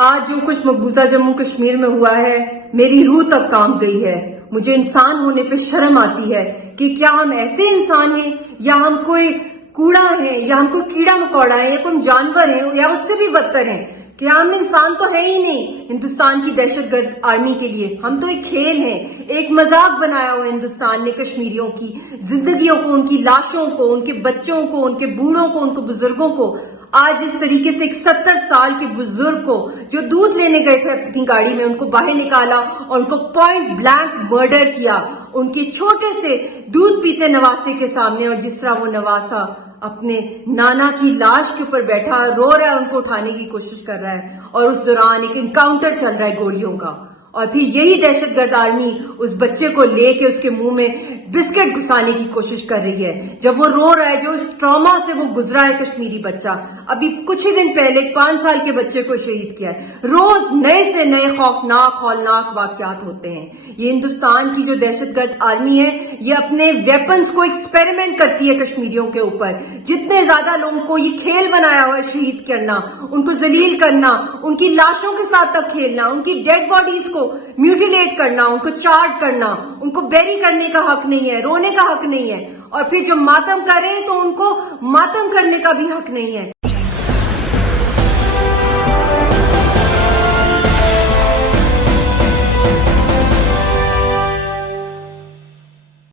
آج جو کچھ مقبوضہ جموں کشمیر میں ہوا ہے میری روح تک کانپ گئی ہے۔ مجھے انسان ہونے پہ شرم آتی ہے کہ کیا ہم ایسے انسان ہیں یا ہم کوئی کوڑا ہیں یا ہم کوئی کیڑا مکوڑا ہے یا کوئی جانور ہیں یا اس سے بھی بدتر ہیں۔ کیا ہم انسان تو ہے ہی نہیں ہندوستان کی دہشت گرد آرمی کے لیے؟ ہم تو ایک کھیل ہیں، ایک مذاق بنایا ہوا ہندوستان نے کشمیریوں کی زندگیوں کو، ان کی لاشوں کو، ان کے بچوں کو، ان کے بوڑھوں کو، ان کو بزرگوں کو۔ آج اس طریقے سے ایک 70 سال کے بزرگ کو جو دودھ لینے گئے تھے اپنی گاڑی میں، ان کو باہر نکالا اور ان کو پوائنٹ بلینک مرڈر کیا ان کے چھوٹے سے دودھ پیتے نواسے کے سامنے۔ اور جس طرح وہ نواسا اپنے نانا کی لاش کے اوپر بیٹھا رو رہا ہے، ان کو اٹھانے کی کوشش کر رہا ہے اور اس دوران ایک انکاؤنٹر چل رہا ہے گولیوں کا، اور پھر یہی دہشت گرد آرمی اس بچے کو لے کے اس کے منہ میں بسکٹ گھسانے کی کوشش کر رہی ہے جب وہ رو رہا ہے، جو اس ٹراما سے وہ گزرا ہے کشمیری بچہ۔ ابھی کچھ ہی دن پہلے 5 سال کے بچے کو شہید کیا ہے۔ روز نئے سے نئے خوفناک ہولناک واقعات ہوتے ہیں۔ یہ ہندوستان کی جو دہشت گرد آرمی ہے یہ اپنے ویپنز کو ایکسپیریمنٹ کرتی ہے کشمیریوں کے اوپر۔ جتنے زیادہ لوگوں کو یہ کھیل بنایا ہوا ہے شہید کرنا، ان کو ذلیل کرنا، ان کی لاشوں کے ساتھ تک کھیلنا، ان کی ڈیڈ باڈیز کو میوٹیلیٹ کرنا، ان کو چارٹ کرنا، ان کو بیری کرنے کا حق نہیں ہے، رونے کا حق نہیں ہے، اور پھر جو ماتم کر رہے ہیں تو ان کو ماتم کرنے کا بھی حق نہیں ہے۔